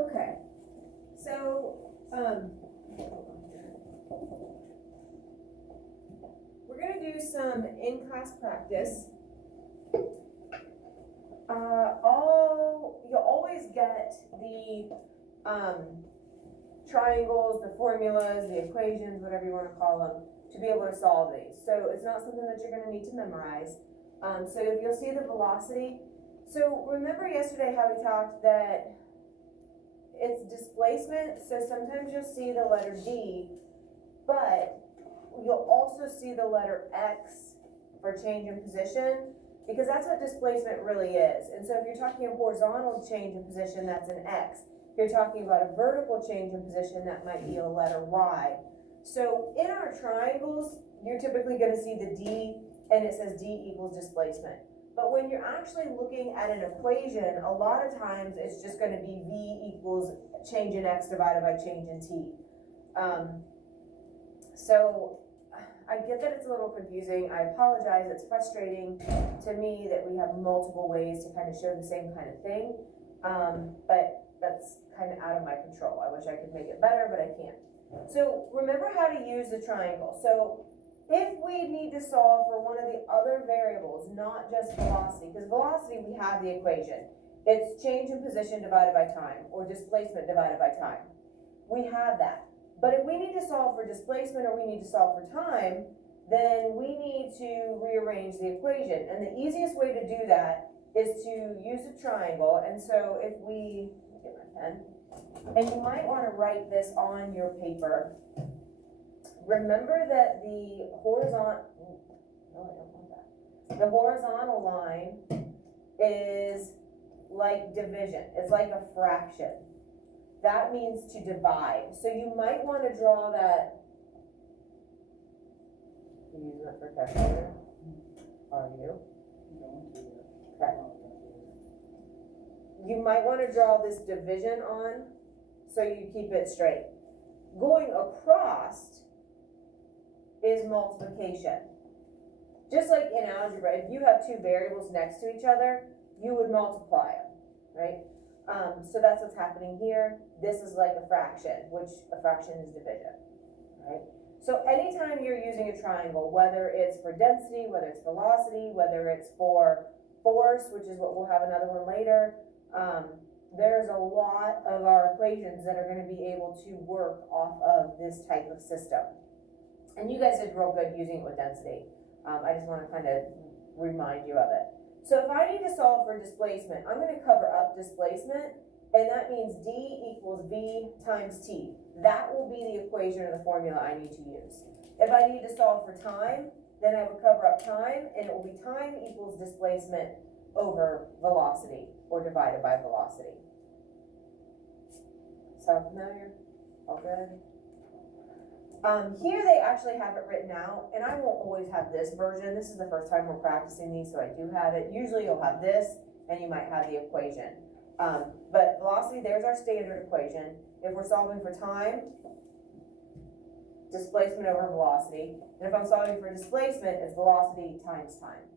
Okay, so, we're gonna do some in-class practice. You'll always get the, triangles, the formulas, the equations, whatever you wanna call them, to be able to solve these. So it's not something that you're gonna need to memorize. So if you'll see the velocity, so remember yesterday how we talked that it's displacement, so sometimes you'll see the letter D, but you'll also see the letter X for change in position, because that's what displacement really is. And so if you're talking a horizontal change in position, that's an X. If you're talking about a vertical change in position, that might be a letter Y. So in our triangles, you're typically gonna see the D, and it says D equals displacement. But when you're actually looking at an equation, a lot of times it's just gonna be V equals change in X divided by change in T. So I get that it's a little confusing. I apologize. It's frustrating to me that we have multiple ways to kind of show the same kind of thing. But that's kind of out of my control. I wish I could make it better, but I can't. So remember how to use the triangle. So if we need to solve for one of the other variables, not just velocity, because velocity, we have the equation. It's change in position divided by time, or displacement divided by time. We have that. But if we need to solve for displacement or we need to solve for time, then we need to rearrange the equation. And the easiest way to do that is to use a triangle. And so if we, get my pen, and you might want to write this on your paper. Remember that the horizontal, no, I don't want that. The horizontal line is like division. It's like a fraction. That means to divide. So you might want to draw that. You using that for a calculator? Are you? Okay. You might want to draw this division on so you keep it straight. Going across is multiplication. Just like in algebra, if you have two variables next to each other, you would multiply them, right? So that's what's happening here. This is like a fraction, which a fraction is division, right? So anytime you're using a triangle, whether it's for density, whether it's velocity, whether it's for force, which is what we'll have another one later, there's a lot of our equations that are going to be able to work off of this type of system. And you guys did real good using it with density. I just want to kind of remind you of it. So if I need to solve for displacement, I'm going to cover up displacement, and that means D equals V times T. That will be the equation or the formula I need to use. If I need to solve for time, then I would cover up time, and it will be time equals displacement over velocity, or divided by velocity. Sound familiar? All good? Here they actually have it written out, and I won't always have this version. This is the first time we're practicing these, so I do have it. Usually you'll have this, and you might have the equation. But velocity, there's our standard equation. If we're solving for time, displacement over velocity. And if I'm solving for displacement, it's velocity times time.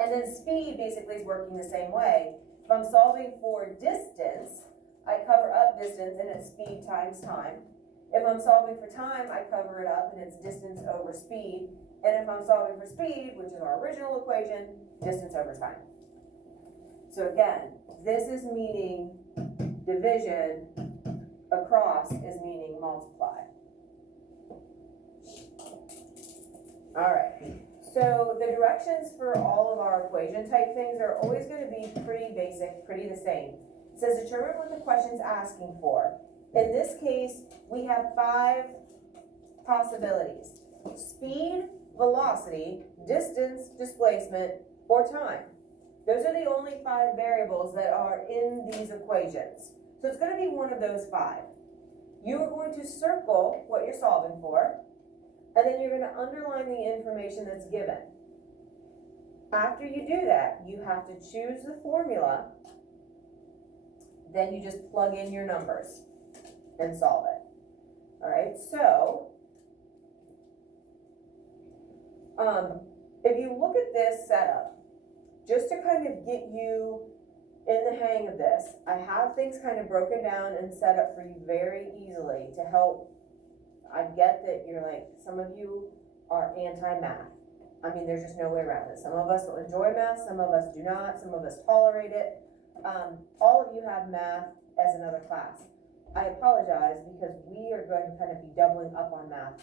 And then speed basically is working the same way. If I'm solving for distance, I cover up distance, and it's speed times time. If I'm solving for time, I cover it up, and it's distance over speed. And if I'm solving for speed, which is our original equation, distance over time. So again, this is meaning division, across is meaning multiply. All right, so the directions for all of our equation type things are always going to be pretty basic, pretty the same. It says determine what the question's asking for. In this case, we have 5 possibilities: speed, velocity, distance, displacement, or time. Those are the only 5 variables that are in these equations. So it's going to be one of those 5. You are going to circle what you're solving for, and then you're going to underline the information that's given. After you do that, you have to choose the formula, then you just plug in your numbers and solve it. All right, so if you look at this setup, just to kind of get you in the hang of this. I have things kind of broken down and set up for you very easily to help. I get that you're like, some of you are anti-math. I mean, there's just no way around it. Some of us will enjoy math, some of us do not, some of us tolerate it. All of you have math as another class. I apologize because we are going to kind of be doubling up on math,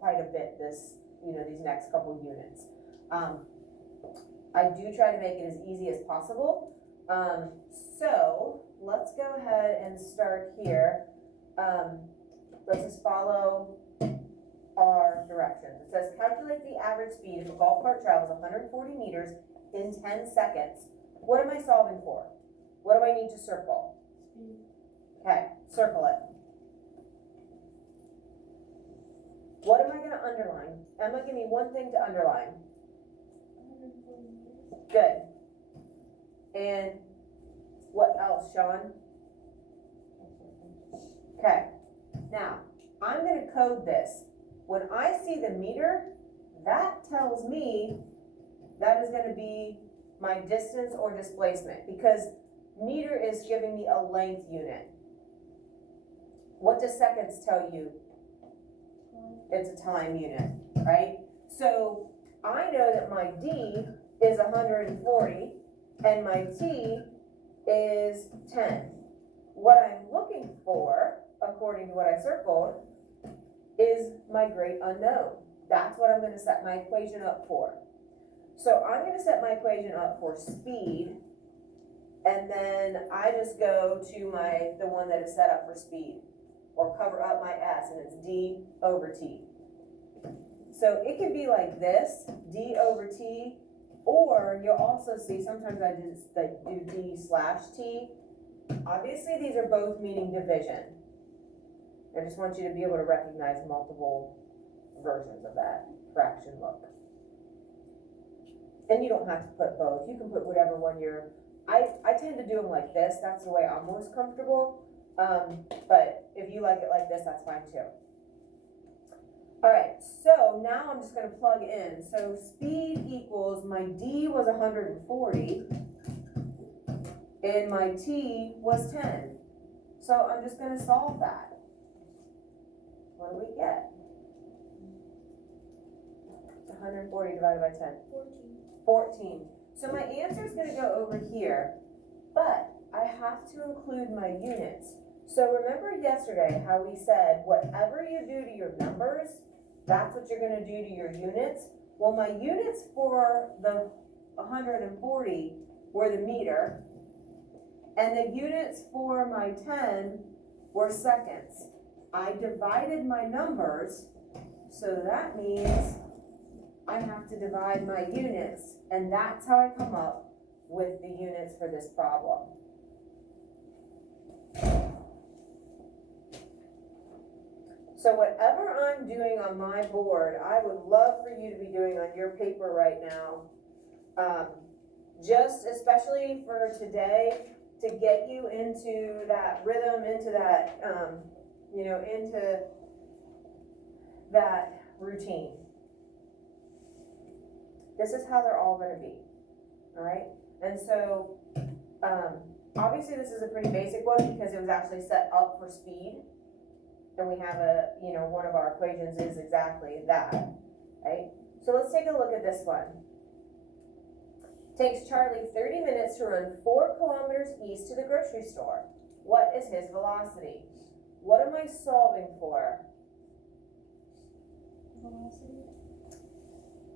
quite a bit these next couple units. I do try to make it as easy as possible. So let's go ahead and start here. Let's just follow our directions. It says calculate the average speed if a golf cart travels 140 meters in 10 seconds. What am I solving for? What do I need to circle? Speed. Okay, circle it. What am I going to underline? Emma, give me one thing to underline. 140 meters. Good. And what else, Sean? Okay. Now, I'm going to code this. When I see the meter, that tells me that is going to be my distance or displacement, because meter is giving me a length unit. What does seconds tell you? It's a time unit, right? So I know that my D is 140 and my T is 10. What I'm looking for, according to what I circled, is my great unknown. That's what I'm going to set my equation up for. So I'm going to set my equation up for speed, and then I just go to the one that is set up for speed, or cover up my S, and it's D over T. So it can be like this, D over T, or you'll also see sometimes I just do D slash T. Obviously these are both meaning division. I just want you to be able to recognize multiple versions of that fraction look. And you don't have to put both. You can put whatever one I tend to do them like this. That's the way I'm most comfortable. But if you like it like this, that's fine too. All right, so now I'm just going to plug in. So speed equals, my D was 140 and my T was 10. So I'm just going to solve that. What do we get? 140 divided by 10. 14. So my answer is going to go over here, but I have to include my units. So remember yesterday how we said whatever you do to your numbers, that's what you're going to do to your units? Well, my units for the 140 were the meter, and the units for my 10 were seconds. I divided my numbers, so that means I have to divide my units, and that's how I come up with the units for this problem. So whatever I'm doing on my board, I would love for you to be doing on your paper right now. Just especially for today, to get you into that rhythm, into that, into that routine. This is how they're all going to be, all right? And so, obviously this is a pretty basic one because it was actually set up for speed. And we have one of our equations is exactly that, right? So let's take a look at this one. Takes Charlie 30 minutes to run 4 kilometers east to the grocery store. What is his velocity? What am I solving for? Velocity.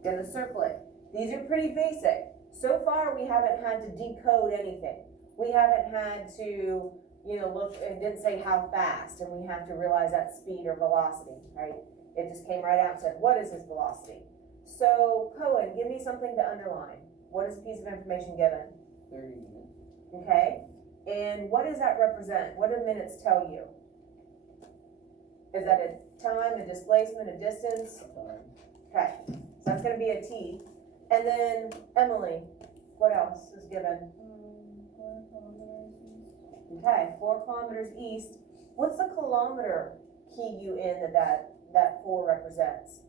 Gonna circle it. These are pretty basic. So far, we haven't had to decode anything. We haven't had to, look, it didn't say how fast, and we have to realize that speed or velocity, right? It just came right out and said, what is his velocity? So, Cohen, give me something to underline. What is a piece of information given? 30 minutes. Okay. And what does that represent? What do minutes tell you? Is that a time, a displacement, a distance? Okay. So that's going to be a T. And then, Emily, what else is given? 4 kilometers east. Okay, 4 kilometers east. What's the kilometer KUN that 4 represents?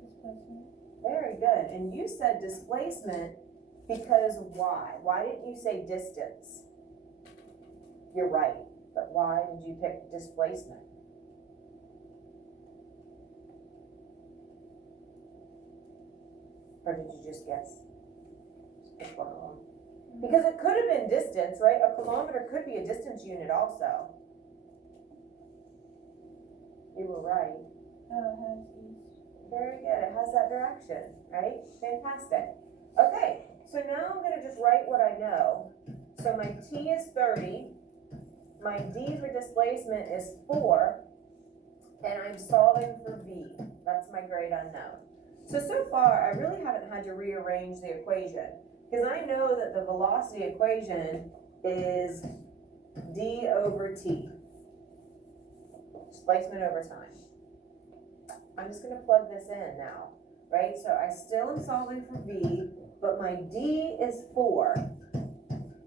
Displacement. Very good. And you said displacement Because why? Why didn't you say distance? You're right, but why did you pick displacement? Or did you just guess? Just one of them. Because it could have been distance, right? A kilometer could be a distance unit also. You were right. Oh, it has east. Very good, it has that direction, right? Fantastic. Okay, so now I'm gonna just write what I know. So my T is 30, my D for displacement is 4, and I'm solving for V. That's my great unknown. So far, I really haven't had to rearrange the equation, because I know that the velocity equation is D over T. Displacement over time. I'm just gonna plug this in now, right? So I still am solving for V, but my D is 4.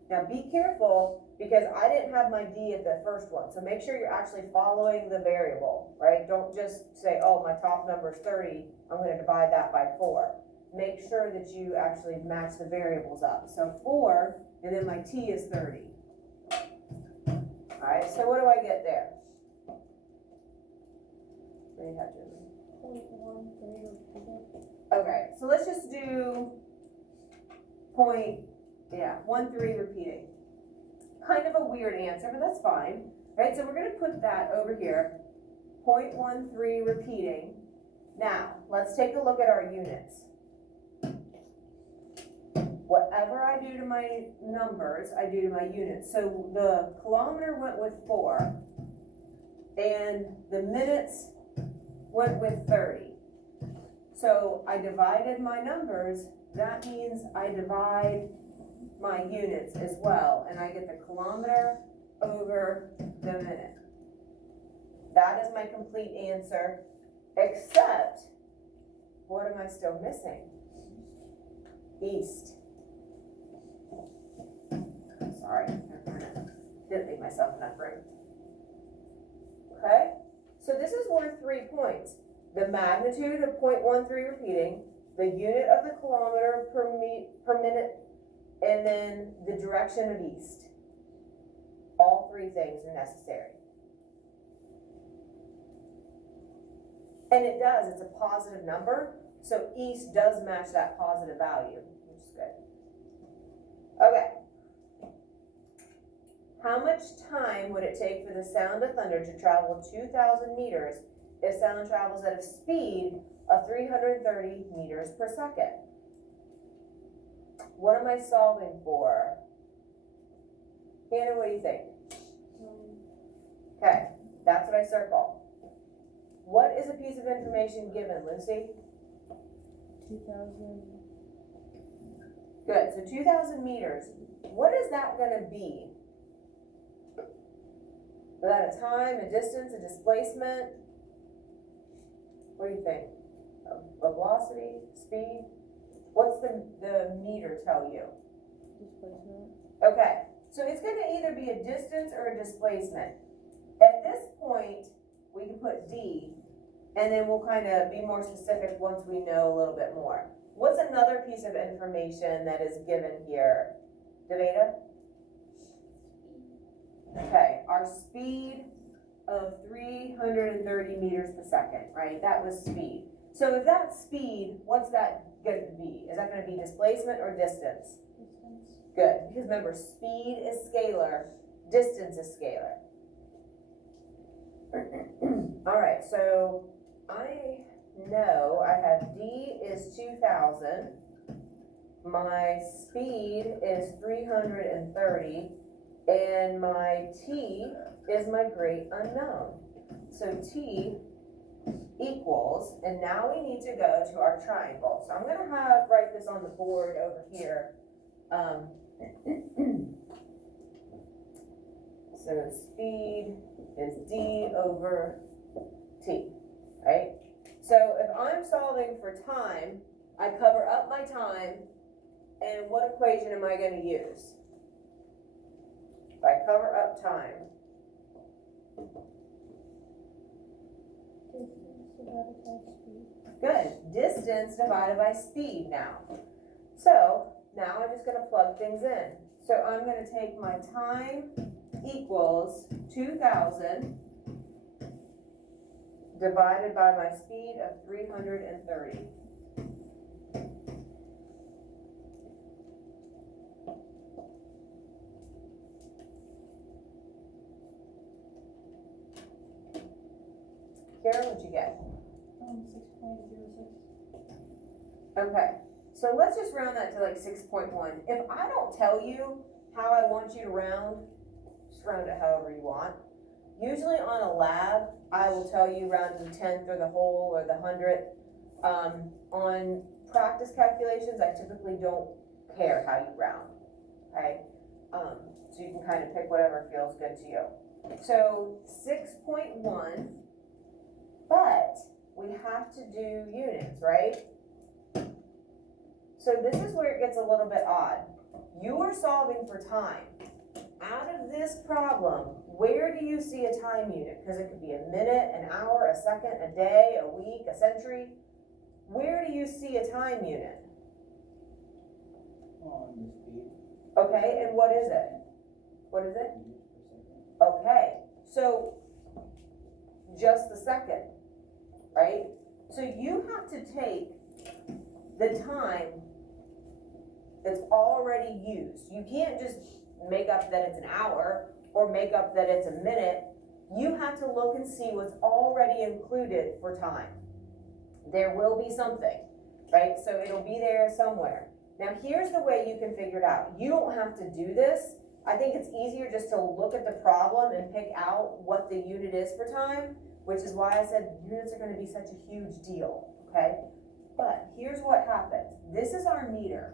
Now be careful, because I didn't have my D at the first one, so make sure you're actually following the variable, right? Don't just say, oh, my top number is 30, I'm gonna divide that by 4. Make sure that you actually match the variables up. So 4, and then my T is 30. All right, so what do I get there? What do you have, Julie? 0.13. Okay, so let's just do 0.13 repeating. Kind of a weird answer, but that's fine, right? So we're gonna put that over here, 0.13 repeating. Now, let's take a look at our units. Whatever I do to my numbers, I do to my units. So the kilometer went with 4, and the minutes went with 30. So I divided my numbers, that means I divide my units as well, and I get the kilometer over the minute. That is my complete answer, except, what am I still missing? East. Sorry, I didn't leave myself enough room. Okay, so this is worth 3 points. The magnitude of 0.13 repeating, the unit of the kilometer per minute, and then the direction of east. All 3 things are necessary. And it does, it's a positive number, so east does match that positive value, which is good. Okay. How much time would it take for the sound of thunder to travel 2,000 meters if sound travels at a speed of 330 meters per second? What am I solving for? Hannah, what do you think? Okay, that's what I circle. What is a piece of information given, Lucy? 2,000. Good, so 2,000 meters. What is that gonna be? Is that a time, a distance, a displacement? What do you think? A velocity, speed? What's the meter tell you? Displacement. Okay, so it's gonna either be a distance or a displacement. At this point, we can put D, and then we'll kind of be more specific once we know a little bit more. What's another piece of information that is given here? Deveda? Okay, our speed of 330 meters per second, right? That was speed. So if that's speed, what's that going to be? Is that going to be displacement or distance? Distance. Good, because remember, speed is scalar, distance is scalar. All right, so I know I have D is 2,000, my speed is 330, and my T is my great unknown. So T equals, and now we need to go to our triangle. So I'm gonna write this on the board over here. So speed is D over T, right? So if I'm solving for time, I cover up my time, and what equation am I gonna use? If I cover up time, Distance divided by speed. good, distance divided by speed now. So now I'm just gonna plug things in. So I'm gonna take my time equals 2,000 divided by my speed of 330. Karen, what'd you get? 6.06. Okay, so let's just round that to like 6.1. If I don't tell you how I want you to round, just round it however you want. Usually on a lab, I will tell you round to the 10th or the whole or the 100th. On practice calculations, I typically don't care how you round, okay? So you can kind of pick whatever feels good to you. So 6.1, but we have to do units, right? So this is where it gets a little bit odd. You are solving for time. Out of this problem, where do you see a time unit? Because it could be a minute, an hour, a second, a day, a week, a century. Where do you see a time unit? On the speed. Okay, and what is it? What is it? Meters per second. Okay, so just the second, right? So you have to take the time that's already used. You can't just make up that it's an hour or make up that it's a minute. You have to look and see what's already included for time. There will be something, right? So it'll be there somewhere. Now here's the way you can figure it out. You don't have to do this. I think it's easier just to look at the problem and pick out what the unit is for time, which is why I said units are gonna be such a huge deal, okay? But here's what happens. This is our meter,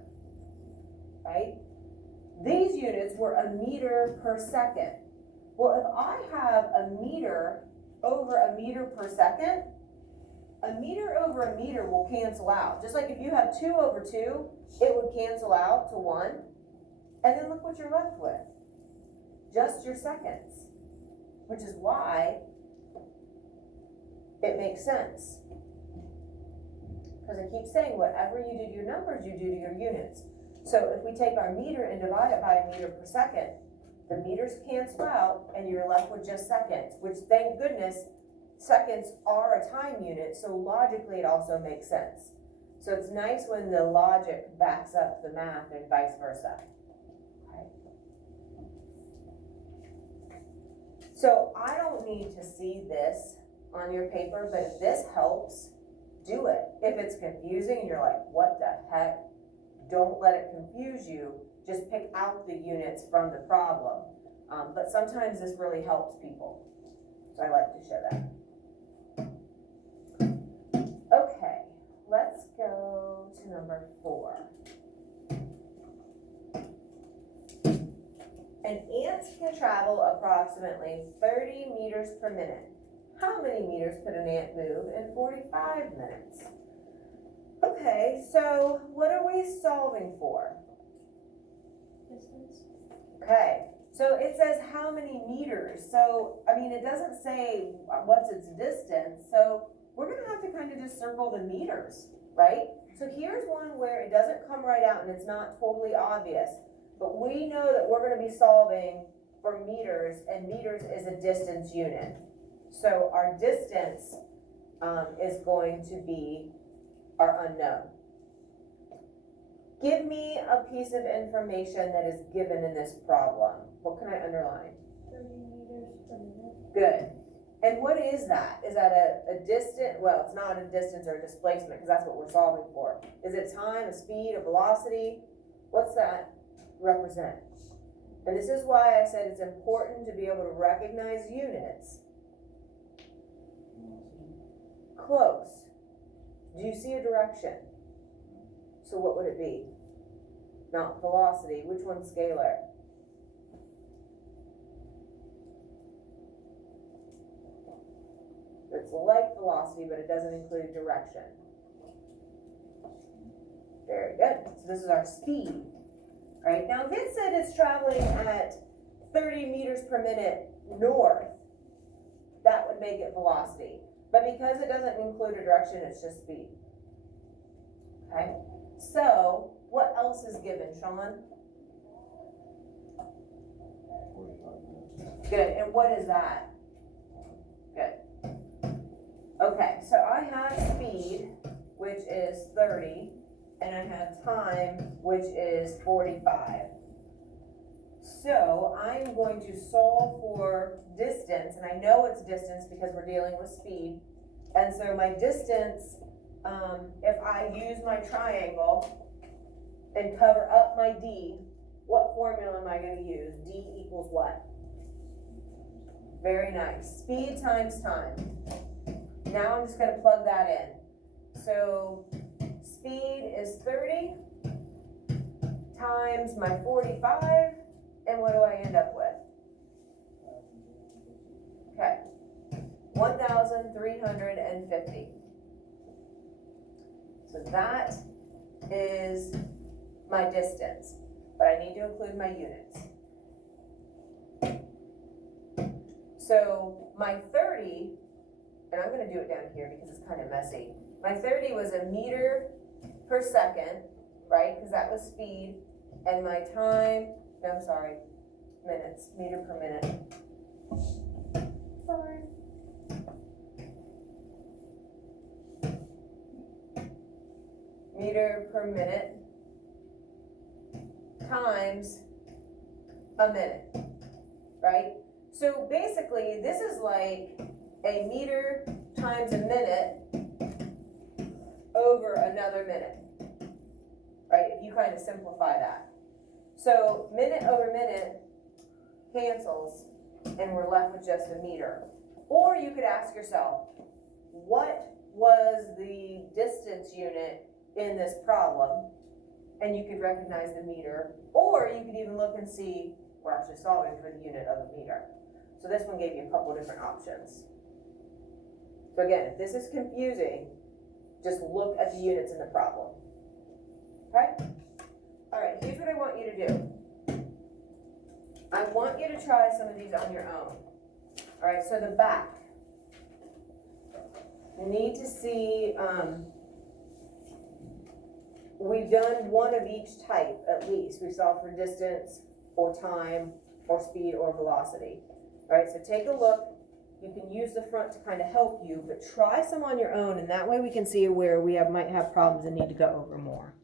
right? These units were a meter per second. Well, if I have a meter over a meter per second, a meter over a meter will cancel out. Just like if you have 2 over 2, it would cancel out to 1. And then look what you're left with. Just your seconds. Which is why it makes sense. Because I keep saying whatever you do to your numbers, you do to your units. So if we take our meter and divide it by a meter per second, the meters cancel out and you're left with just seconds, which thank goodness seconds are a time unit, so logically it also makes sense. So it's nice when the logic backs up the math and vice versa. Okay. So I don't need to see this on your paper, but if this helps, do it. If it's confusing and you're like, what the heck? Don't let it confuse you. Just pick out the units from the problem. But sometimes this really helps people. So I like to show that. Okay, let's go to number 4. An ant can travel approximately 30 meters per minute. How many meters could an ant move in 45 minutes? Okay, so what are we solving for? Distance. Okay, so it says how many meters. So, I mean, it doesn't say what's its distance. So we're gonna have to kind of just circle the meters, right? So here's one where it doesn't come right out and it's not totally obvious. But we know that we're gonna be solving for meters, and meters is a distance unit. So our distance is going to be our unknown. Give me a piece of information that is given in this problem. What can I underline? 30 meters per minute. Good. And what is that? Is that a distance? Well, it's not a distance or a displacement because that's what we're solving for. Is it time, a speed, a velocity? What's that represent? And this is why I said it's important to be able to recognize units. Close. Do you see a direction? So what would it be? Not velocity. Which one's scalar? It's like velocity, but it doesn't include direction. Very good. So this is our speed. Right? Now, if it said it's traveling at 30 meters per minute north, that would make it velocity. But because it doesn't include a direction, it's just speed. Okay? So, What else is given, Sean? 45 minutes. Good, and what is that? Good. Okay, so I have speed, which is 30, and I have time, which is 45. So I'm going to solve for distance, and I know it's distance because we're dealing with speed. And so my distance, if I use my triangle and cover up my D, what formula am I gonna use? D equals what? Very nice. Speed times time. Now I'm just gonna plug that in. So speed is 30 times my 45, and what do I end up with? Okay, 1,350. So that is my distance, but I need to include my units. So my 30, and I'm gonna do it down here because it's kind of messy. My 30 was a meter per second, right? Because that was speed. And my time, no, I'm sorry, minutes, meter per minute. Sorry. Meter per minute times a minute, right? So basically, this is like a meter times a minute over another minute, right? If you kind of simplify that. So minute over minute cancels, and we're left with just a meter. Or you could ask yourself, what was the distance unit in this problem? And you could recognize the meter, or you could even look and see, we're actually solving for the unit of a meter. So this one gave you a couple different options. So again, if this is confusing, just look at the units in the problem. Okay? All right, here's what I want you to do. I want you to try some of these on your own. All right, so the back. You need to see, we've done one of each type at least. We've solved for distance, or time, or speed, or velocity. All right, so take a look. You can use the front to kind of help you, but try some on your own, and that way we can see where we might have problems and need to go over more.